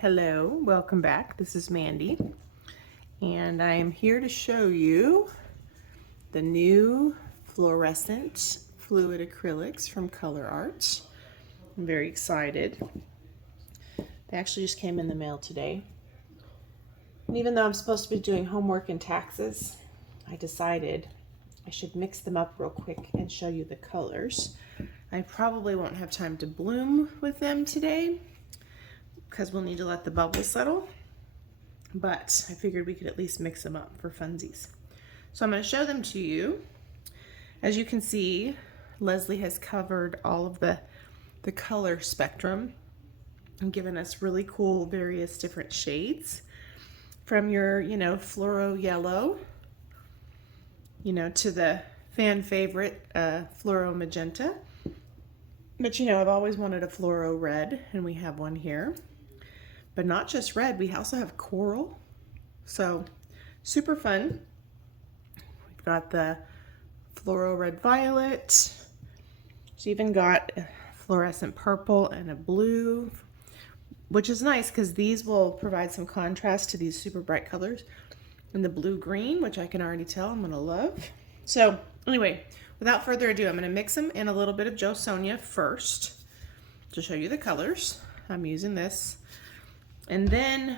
Hello, welcome back. This is Mandy, and I am here to show you the new fluorescent fluid acrylics from Colourarte. I'm very excited. They actually just came in the mail today. And even though I'm supposed to be doing homework and taxes, I decided I should mix them up real quick and show you the colors. I probably won't have time to bloom with them today, because we'll need to let the bubbles settle, but I figured we could at least mix them up for funsies. So I'm going to show them to you. As you can see, Leslie has covered all of the color spectrum and given us really cool various different shades, from your, fluoro yellow, to the fan favorite fluoro magenta. But I've always wanted a fluoro red, and we have one here. But not just red, we also have coral. So super fun. We've got the fluoro red violet. She's even got a fluorescent purple and a blue, which is nice because these will provide some contrast to these super bright colors. And the blue green, which I can already tell I'm gonna love. So anyway, without further ado, I'm gonna mix them in a little bit of Jo Sonja first to show you the colors. I'm using this. And then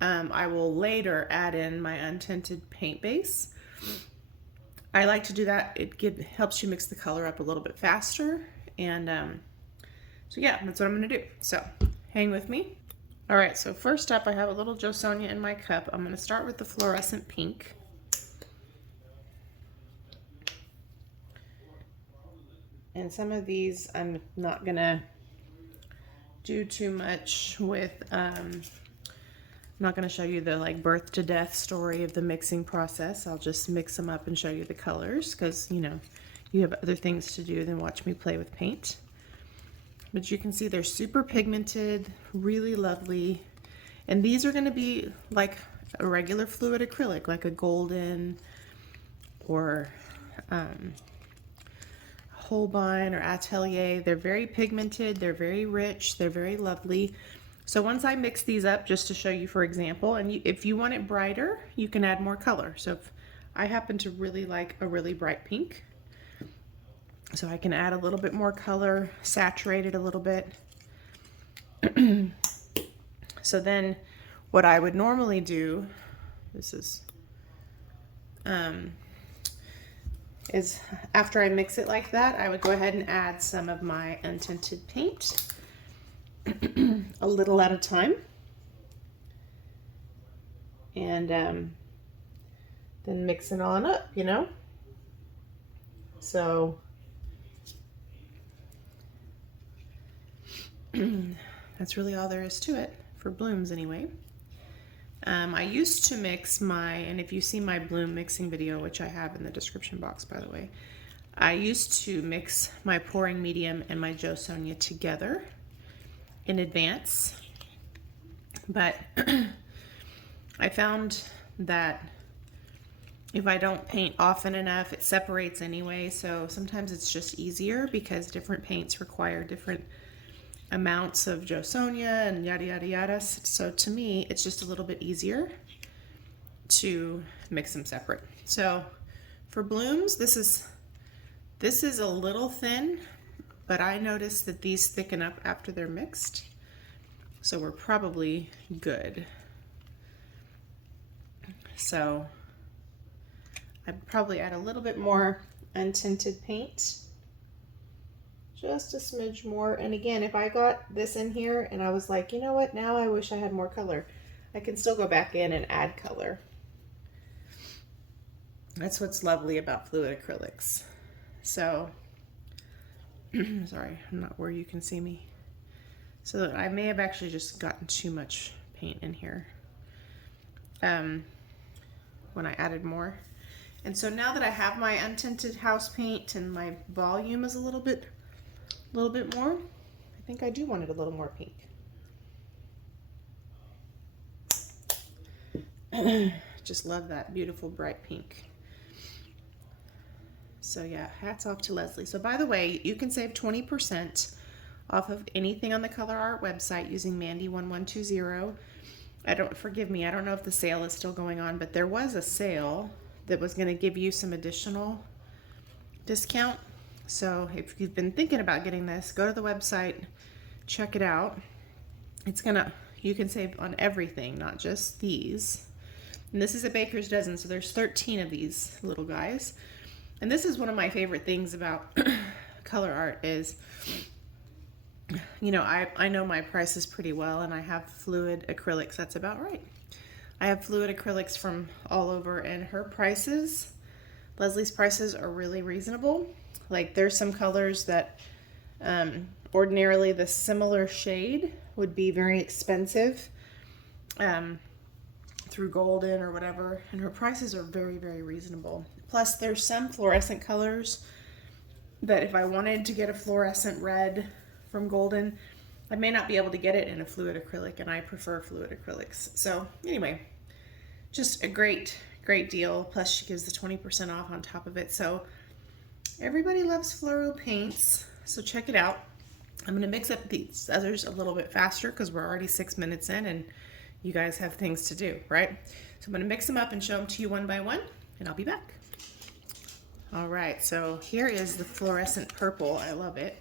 I will later add in my untinted paint base. I like to do that. It helps you mix the color up a little bit faster. And so yeah, that's what I'm gonna do. So hang with me. All right, so first up, I have a little Jo Sonja in my cup. I'm gonna start with the fluorescent pink. And some of these I'm not gonna do too much with. I'm not going to show you the birth to death story of the mixing process. I'll just mix them up and show you the colors because you have other things to do than watch me play with paint. But you can see they're super pigmented, really lovely, and these are going to be like a regular fluid acrylic, like a Golden or Holbein or Atelier. They're very pigmented, they're very rich, they're very lovely. So once I mix these up, just to show you for example, and if you want it brighter, you can add more color. So if I happen to really like a really bright pink, so I can add a little bit more color, saturate it a little bit. So then what I would normally do, is after I mix it like that, I would go ahead and add some of my untinted paint, a little at a time, and then mix it on up, So that's really all there is to it for blooms anyway. I used to mix and if you see my bloom mixing video, which I have in the description box, by the way, I used to mix my pouring medium and my Jo Sonja together in advance. But I found that if I don't paint often enough, it separates anyway. So sometimes it's just easier because different paints require different amounts of Jo Sonja and yada yada yada. So to me, it's just a little bit easier to mix them separate. So for blooms, this is a little thin, but I noticed that these thicken up after they're mixed, so we're probably good. So I'd probably add a little bit more untinted paint. Just a smidge more. And again, if I got this in here and I was like, you know what, now I wish I had more color, I can still go back in and add color. That's what's lovely about fluid acrylics. So, sorry, I'm not where you can see me. So I may have actually just gotten too much paint in here when I added more. And so now that I have my untinted house paint and my volume is a little bit more, I think I do want it a little more pink. Just love that beautiful bright pink. So yeah, hats off to Leslie. So by the way, you can save 20% off of anything on the Colourarte website using Mandy1120. Forgive me, I don't know if the sale is still going on, but there was a sale that was going to give you some additional discount. So if you've been thinking about getting this, go to the website, check it out. You can save on everything, not just these. And this is a baker's dozen, so there's 13 of these little guys. And this is one of my favorite things about Colourarte is, you know, I know my prices pretty well, and I have fluid acrylics. That's about right. I have fluid acrylics from all over, and her prices, Leslie's prices, are really reasonable. Like, there's some colors that ordinarily the similar shade would be very expensive through Glidden or whatever, and her prices are very, very reasonable. Plus, there's some fluorescent colors that if I wanted to get a fluorescent red from Glidden, I may not be able to get it in a fluid acrylic, and I prefer fluid acrylics. So anyway, just a great, great deal. Plus she gives the 20% off on top of it. So everybody loves fluoro paints, so check it out. I'm gonna mix up these others a little bit faster because we're already 6 minutes in and you guys have things to do, right? So I'm gonna mix them up and show them to you one by one, and I'll be back. All right, so here is the fluorescent purple. I love it.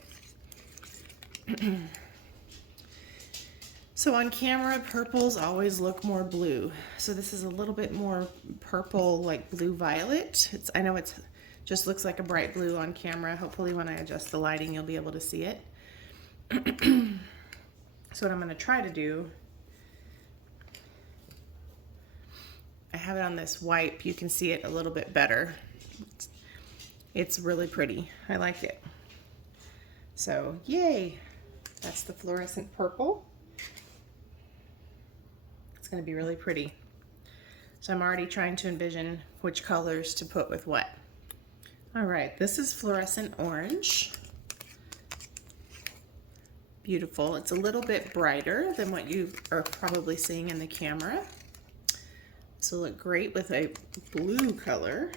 So on camera, purples always look more blue. So this is a little bit more purple, like blue violet. I know it just looks like a bright blue on camera. Hopefully when I adjust the lighting, you'll be able to see it. So what I'm gonna try to do, I have it on this wipe. You can see it a little bit better. It's really pretty. I like it. So yay, that's the fluorescent purple. It's going to be really pretty. So I'm already trying to envision which colors to put with what. All right, this is fluorescent orange. Beautiful. It's a little bit brighter than what you are probably seeing in the camera. This will look great with a blue color.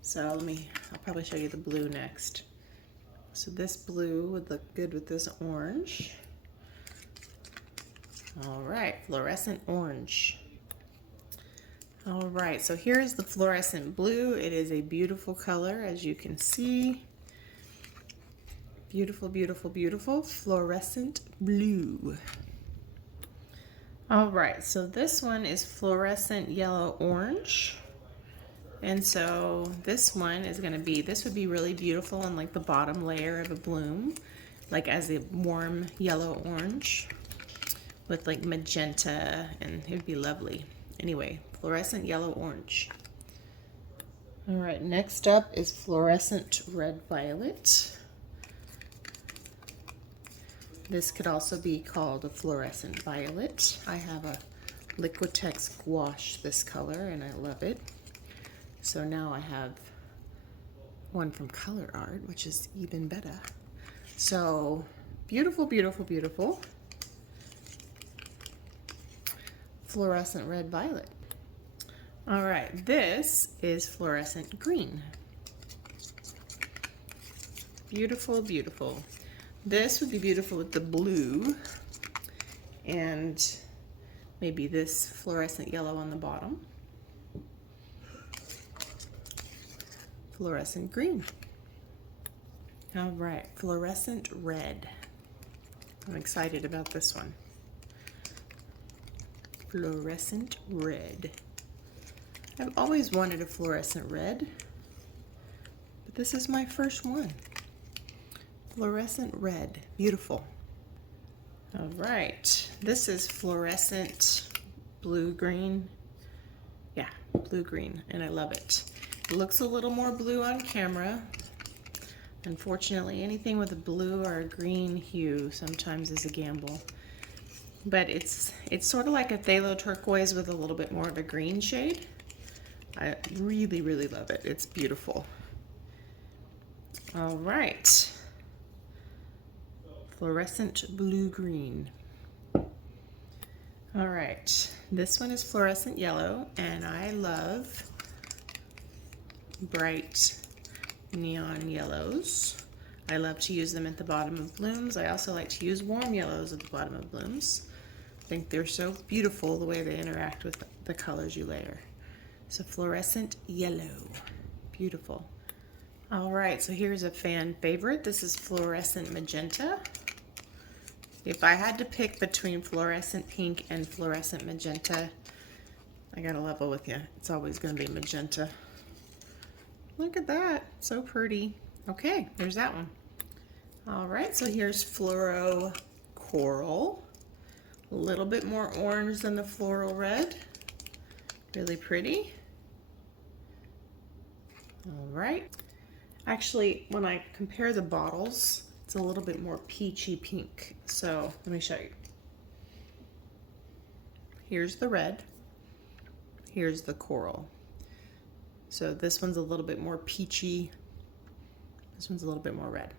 So I'll probably show you the blue next. So this blue would look good with this orange. All right, fluorescent orange. All right, so here's the fluorescent blue. It is a beautiful color, as you can see. Beautiful, beautiful, beautiful fluorescent blue. All right, so this one is fluorescent yellow orange. And so this one is gonna be, this would be really beautiful on like the bottom layer of a bloom, like as a warm yellow orange with like magenta, and it would be lovely. Anyway, fluorescent yellow orange. All right, next up is fluorescent red violet. This could also be called a fluorescent violet. I have a Liquitex gouache this color and I love it. So now I have one from Colourarte, which is even better. So beautiful, beautiful, beautiful fluorescent red violet. All right, this is fluorescent green. Beautiful, beautiful. This would be beautiful with the blue and maybe this fluorescent yellow on the bottom. Fluorescent green. All right, fluorescent red. I'm excited about this one. Fluorescent red. I've always wanted a fluorescent red, but this is my first one. Fluorescent red, beautiful. All right, this is fluorescent blue-green. Yeah, blue-green, and I love it. It looks a little more blue on camera. Unfortunately, anything with a blue or a green hue sometimes is a gamble. But it's sort of like a phthalo turquoise with a little bit more of a green shade. I really, really love it. It's beautiful. All right. Fluorescent blue-green. All right. This one is fluorescent yellow, and I love bright neon yellows. I love to use them at the bottom of blooms. I also like to use warm yellows at the bottom of blooms. I think they're so beautiful the way they interact with the colors you layer. So fluorescent yellow, beautiful. All right, so here's a fan favorite. This is fluorescent magenta. If I had to pick between fluorescent pink and fluorescent magenta, I gotta level with you. It's always gonna be magenta. Look at that, so pretty. Okay, there's that one. All right, so here's Fluoro Coral. A little bit more orange than the floral red. Really pretty. All right. Actually, when I compare the bottles, it's a little bit more peachy pink. So let me show you. Here's the red. Here's the coral. So this one's a little bit more peachy. This one's a little bit more red.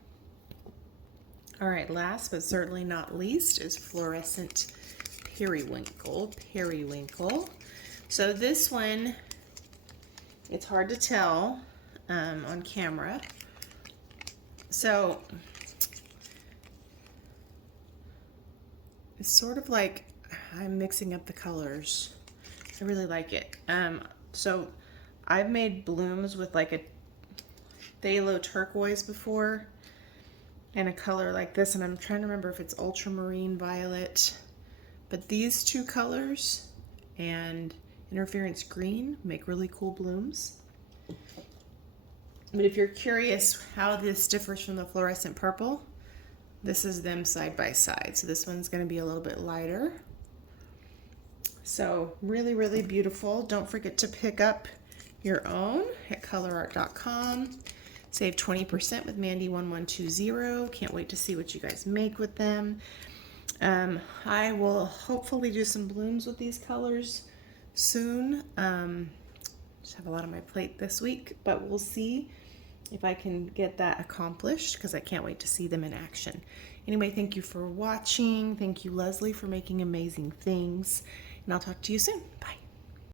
All right, last but certainly not least is fluorescent periwinkle. Periwinkle. So this one, it's hard to tell on camera. So it's sort of like I'm mixing up the colors. I really like it. So I've made blooms with like a phthalo turquoise before and a color like this, and I'm trying to remember if it's ultramarine violet, but these two colors and interference green make really cool blooms. But if you're curious how this differs from the fluorescent purple, this is them side by side. So this one's going to be a little bit lighter. So really, really beautiful. Don't forget to pick up your own at Colourarte.com. Save 20% with Mandy1120. Can't wait to see what you guys make with them. I will hopefully do some blooms with these colors soon. Just have a lot on my plate this week, but we'll see if I can get that accomplished because I can't wait to see them in action. Anyway, thank you for watching. Thank you, Leslie, for making amazing things. And I'll talk to you soon. Bye.